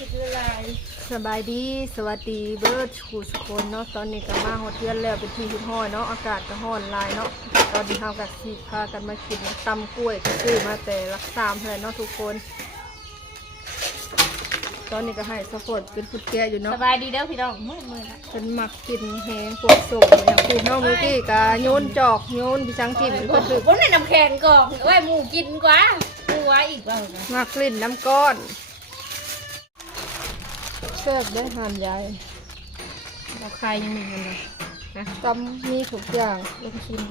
คิดละลายสบายดีสวัสดีเบิร์ดชูสคนเนาะตอนนี้ก็มาฮอดเทือนแล้วเป็นที่ฮิตฮอยเนาะอากาศก็ร้อนหลายเนาะตอนนี้เฮาก็สิพากันมากินตำกล้วยก็ซื้อมาแต่ละสามเท่าไหร่เนาะทุกคน ตอนนี้ก็ให้สปอร์ตเป็นฟุดแกะอยู่สเนาะบายดีเด้อพี่น้องมืดมืดละเป็นมักกินแหงพวกส่งอย่างคูน้องเมื่อกี้ก็โยนจอกโยนพี่ช้างกินก็คือผมในน้ำแข็งก่อนไว้หมูกินกว่าหมูไว้อีกบ้างนะมักลิ้นน้ำก้อน เชิบได้หานใหญ่เราใครยังมีกันเลยนะตำมีทุกอย่างลูกชิ้น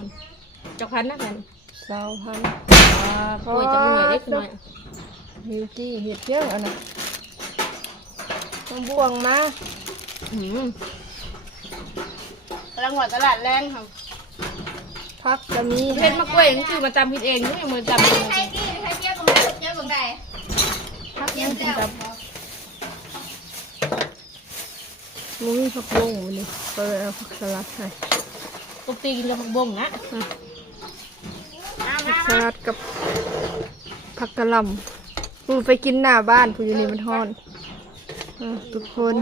เจ้าพันนะกันสาวพันอ่าป่วยจะหน่วยได้คือหน่อยมิวจี้เห็ดเพียงอันน่ะต้องบวงมาอืมกำลังหวานตลาดแรงค่ะพักจะมีเพชรมะกล้วยนี่คือมาจำผิดเองนี่มือจำเองใครกี้ใครเจี๊ยบของใครเจี๊ยบของใครพักยังจับ มุ้งผักบงวันนี้ก็เลยเอาผักสลัดให้ปกติกินกับผักบงนะผักสลัดกับผักกะหล่ำปูไปกินหน้าบ้านปูอยู่นี่มันทอนอะทุกคน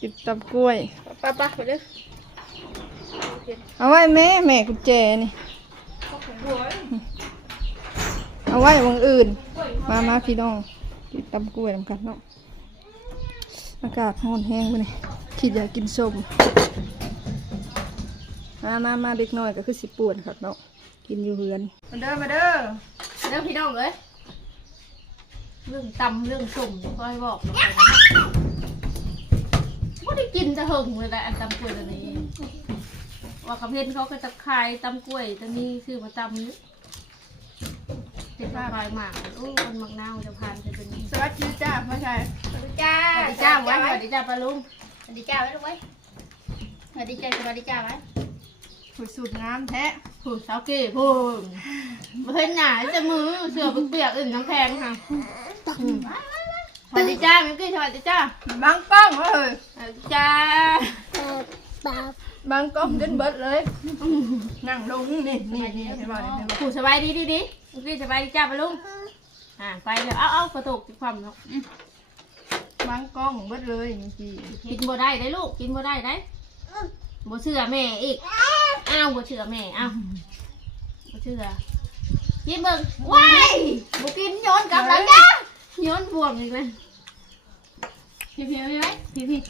จิบตำกล้วยป้าป้าไปเลยเอาไว้แม่แม่กุญแจนี่เอาไว้วงอื่น มามาพี่น้องกินตำกล้วยนำกันเนาะ อากาศร้อนแห้งไปนี่คิดอยากกินส้มมามามาเด็กน้อยก็คือสิปวดครับเนาะกินอยู่เฮือนมาเด้อมาเด้อเรื่องพี่น้องเลยเรื่องตำเรื่องสุ่มก็ให้บอกเราไม่ได้กินจะหึงเลยแหละอันตำกล้วยตัวนี้ ว่ากับเพนเขาก็จะขายตำกล้วยจะมีซื้อมาตำนี้ เป็นปลายหมากโอ้มันมักนาวจะพานจะเป็นสวัสดีจ้าพ่อชายสวัสดีจ้าสวัสดีจ้าไว้สวัสดีจ้าปลาลุงสวัสดีจ้าไว้ลูกไว้สวัสดีจ้าสวัสดีจ้าไว้ผุดสูตรงามแท้ผูสาวเก๋พูนเพิ่นหนาจะมือเสือเปียกๆอื่นน้ำแข็งค่ะอืมสวัสดีจ้ามิวกี้สวัสดีจ้าบางกล้องเอ้ยสวัสดีจ้าบางกล้องเดินเบิดเลย นั่งลงนี่นี่นี่นี่เห็นบ่เห็นบ่ผูสบายดีดีดี มิวกี้สบายดีจ้าปลาลุงอ่าไปเลยเอาเอากระตุกติดความเนาะบางกล้องเบิดเลยจริงกินบ่ได้ได้ลูกกินบ่ได้ได้บ่เชื่อแม่อีกอ้าวบ่เชื่อแม่อ้าวบ่เชื่อกินเบิ่งว้ายบ่กินโยนกลับหลังจ้าโยนบวมอีกเลยพี่พี่พี่ไว้พี่พี่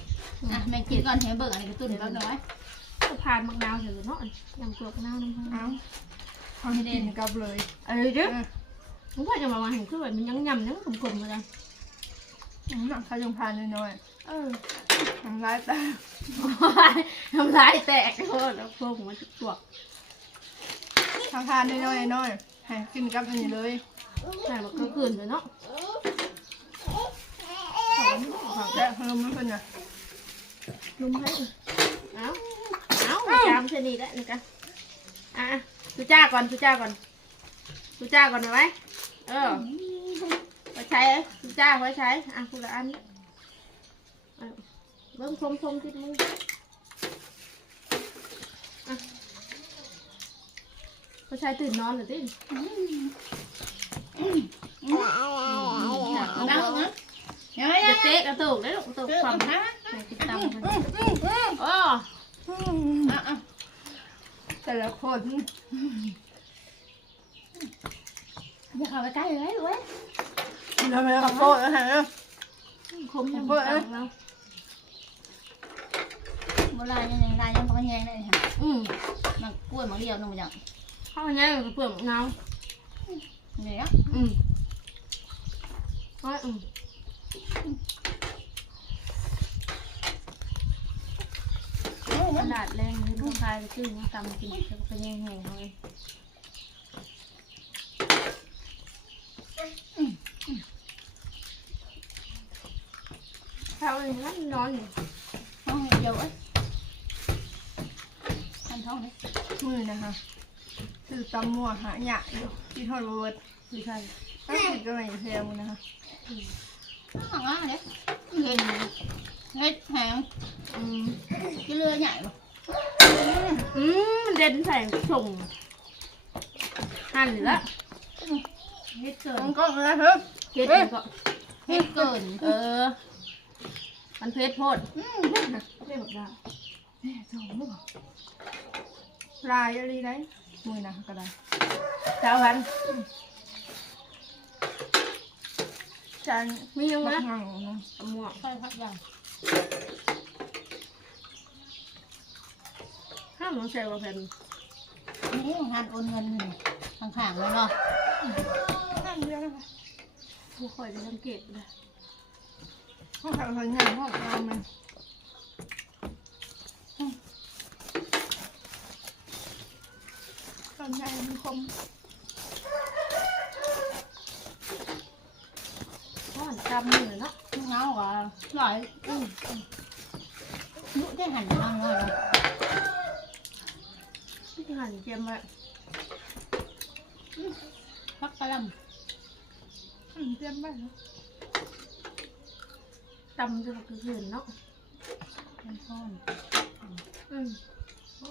อะแม่กินก่อนเห็นเบิกอะไรกระตุ้นแป๊บนึงไว้ก็ผ่านมักนาวเถอะเนาะยำตัวกนาวน้ำๆผึ้งเอา เอาให้กินกับเลยเอะไรเด้อผมว่าจะมาว่าเห็นคือแบบมันยังยำยังขมๆมาจังอืมเขายังพานน้อยเออๆทำร้ายตาทำลายแตกโคตรแล้วพวกมันจุกตัวทำทานน้อยๆน้อยๆให้กินกับอันนี้เลยแต่มันก็คืนเลยเนาะของแท้ขนมมันเป็นน่ะลุมให้เอาเอาจามชนิดแล้วนี่กันอะ ดูจ้าก่อนดูจ้าก่อนดูจ้าก่อนหน่อไหมเออไว้ใช้ดูจ้าไว้ใช้อะคุณละอันเอาเบิ้งชมชมที่มือผู้ชายตื่นนอนเหรือตินั่งลงนะเดี๋ยวอย่าเดี๋ยวเตะกระตุกได้ลูกกระตุกความนะติดตามมันโอ้ อะอะ แต่ละคนอย่าเข้าไปใกล้เลยลูกไว้ทำไมข้าวโพดแล้วฮะคมยังเปิดแล้วโบราณยังไงลายยังพอแห้งได้ค่ะอืมมันกล้วยมันเรียวนึงมันยังข้าวเนี่ยเปลือกเงาเดี๋ยวอืมก็อืม กระดาษแรงนี่ผู้ชายขึ้นตำกินจะเป็นยังไงเลยเขาเลยนั่นนอนอยู่ท้องเดียวไว้ทำท้องเลยมือนะคะคือตำมัวหาหยะอยู่ที่ทอดเบิร์ดผู้ชายตั้งแต่ก็ไม่แพงนะคะท้องอะเด็กเห็น เฮ็ดแหงอืม cái lưa nhảy mà อืมมันเด่นใส่ส่งหั่นละเฮ็ดเกินมันก็เลยเฮ้ยเฮ็ดมันก็เผ็ดเกิน เออ มันเพชรโพดอืมเผ็ดนะเรียกได้แม่จองลูกลายอะไรได้มือนะก็ได้เจ้าพันจานมียังมันะกงังเนาะหมวกใช่พักอย่าง ห้ามน้องใส่ว่าแผ่นนี่งานโอนเงินข้างๆเลยเนาะนั่นเดียวนะคะผู้คอยจะสังเกตเลยห้องทำทำงานห้องทำมันตอนใหญ่มันคมห้อนจำนี่เลยเนาะ เงาก็หลายอืมยุได้หันน้องน้อยเนาะที่หันเจียมไว้ พักกะหล่ อืมเตรียมไว้เนาะ จำจะคือคืนเนาะำมันร้อน อืมห้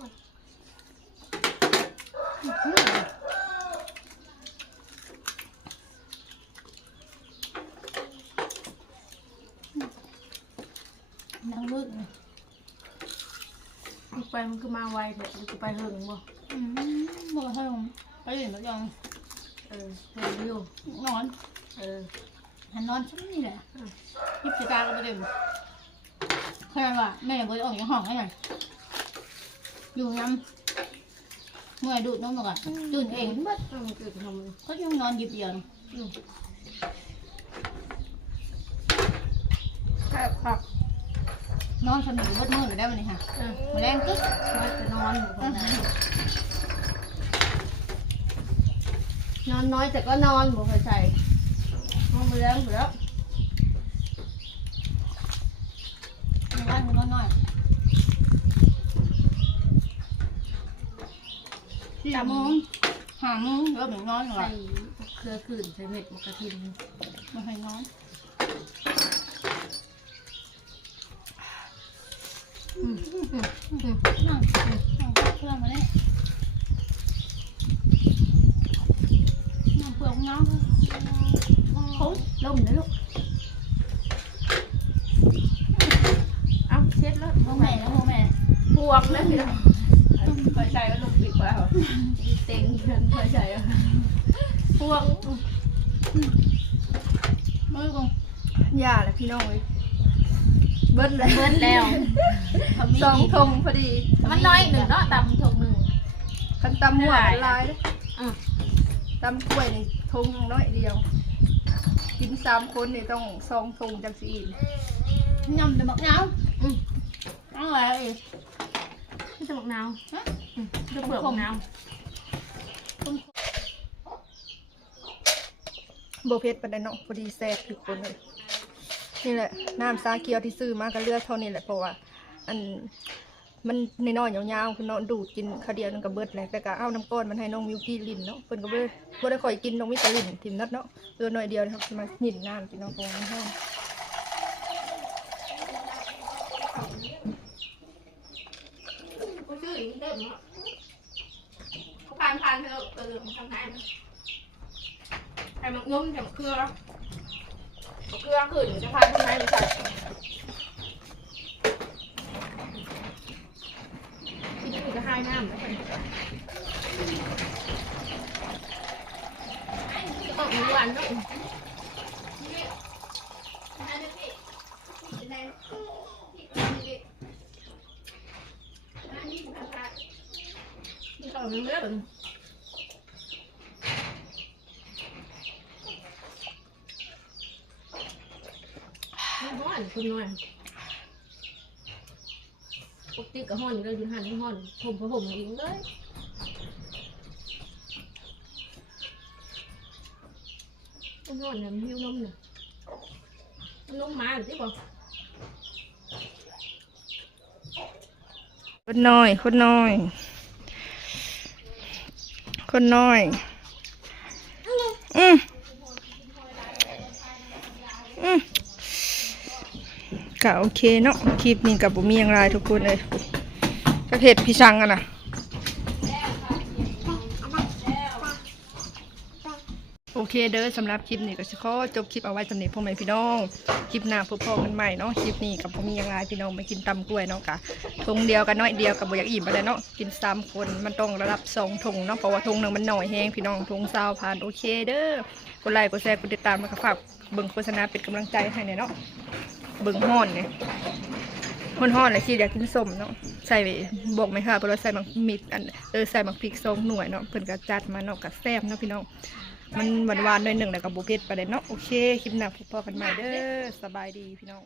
อนนั่งลึกอีกไปมันคือมาไวเถอะมันคือไปเหิงบ่อืมบ่ให้ผมไปเห็นแล้วยังเออเหิงอยู่นอน เออหันนอนชั้นนี่แหละยิบสิกาก็ไม่ได้เคยว่าแม่บ่ได้ออกจากห้องให้หยังอยู่น้ำเมื่อยดูดนมก่อนตื่นเองเบิดถ้ามันเกิดทำก็ยังนอนหยิบเดียวแค่ผัก นอนสนุกเบิดมือเลยได้วันนี้ค่ะเออมาแรงกึ๊กมันจะนอนอยู่ตรงนั้นนอนน้อยแต่ก็นอนบ่เคยใส่นอนไปแล้วไปแล้วบ้านมึงนอนน้อยสี่โมงห้าโมงแล้วถึงนอนเหรอใส่เครือขื่นใส่เม็ดมะกระทินมาให้นอน อืมอืมอืมอืมนั่งนั่งเพื่อนมาเนี่ยนั่งเพื่อนน้องเขาล่มนะลูก เอาเช็ดแล้วพ่อแม่นะพ่อแม่พวกแล้วพี่น้องเคยใส่แล้วลูกปิดไว้เหรอเต็งเคยใส่เหรอพวกมือกงย่าแหละพี่น้องเลยเบิดเลยเบิดแล้วสองทงพอดีมันน้อยหนึ่งเนาะตำทงหนึ่งคันตำหมวกลายเลยอะตำกล้วยนี่ทงน้อยเดียว กินสามคนนี่ต้องสองทงจังสีอิ่มยำเดือดบักเงาอืมเอาอะไรอีกนี่จะหมกนาวฮะอืมจะเปลือกมะนาวโบเพชรปันไดเนาะพอดีแซ่บทุกคนเลย นี่แหละน้ำซาเกียวที่ซื้อมาก็เลือกเท่านี้แหละเพราะว่า อันมันใน้อยยาวๆคือเนาะดูดกินคาวเดียวนึงก็เบิดแหละแต่ก็เอาน้ำก้อนมันให้น้องมิวกี้ลินเนาะเพิ่นก็บ่ได้บ่ได้ค่อยกินน้องมิตรลินทิมนัดเนาะเตัวน้อยเดียวนะครับมาหยินน้ำกินน้องคงน้ำห้องเขาชื่ออีกเดิมเนาะเขาผ่านผ่านเถอะเออทำไงใส่มักนุ่มใส่มักเกลือ เกลือขึ้นจะทานทำไมไม่ใส่ที่นี่ก็ให้น้ำนะคนออกมีวันเนาะ นี่ก็มีเรื่องห้ อนคุณหน่อยปกติก็ห้อนอยู่เลยอยู่หันห้อนผมพอผมยิงเลยห้อนเนี่ยมันหิวนมเนี่ยมันนมหมาหรือที่บอกคนน้อย คนน้อย คนน้อยอืมอืม ก็โอเคเนาะคลิปนี้กับบุมีอย่างไรทุกคนเลยก็เห็ดพี่ชังกันนะโอเคเด้อสำหรับคลิปนี้ก็จะขอจบคลิปเอาไว้สำหรับพ่อแม่พี่น้อง คลิปหน้าพบพ่อกันใหม่เนาะคลิปนี้กับผมมีอย่างไรพี่น้องมากินตำกล้วยเนาะกะทงเดียวกันน้อยเดียวกับบอยากอิ่มไปเลยเนาะกินสามคนมันต้องระดับสองทงเนาะเพราะว่าทงหนึ่งมันหน่อยแห้งพี่น้องทงซาวผ่านโอเคเด้อกดไลค์กดแชร์กดติดตามแล้วก็ฝากเบิ่งโฆษณาเป็นกำลังใจให้เนาะ เบิ่งฮ้อนเนี่ยฮ้อนห้อนเลยสิอยากกินส้มเนาะใส่บอกไหมค่ะเพราะเราใส่หมักมิดอันเออใส่หมักพริกสองหน่วยเนาะเพิ่นก็จัดมาเนาะก็แซ่บเนาะพี่น้องมันหวานๆหน่อยหนึ่งแล้วก็บ่เพ็ดปานใดเนาะโอเคคลิปหน้าพบกันใหม่เด้อสบายดีพี่น้อง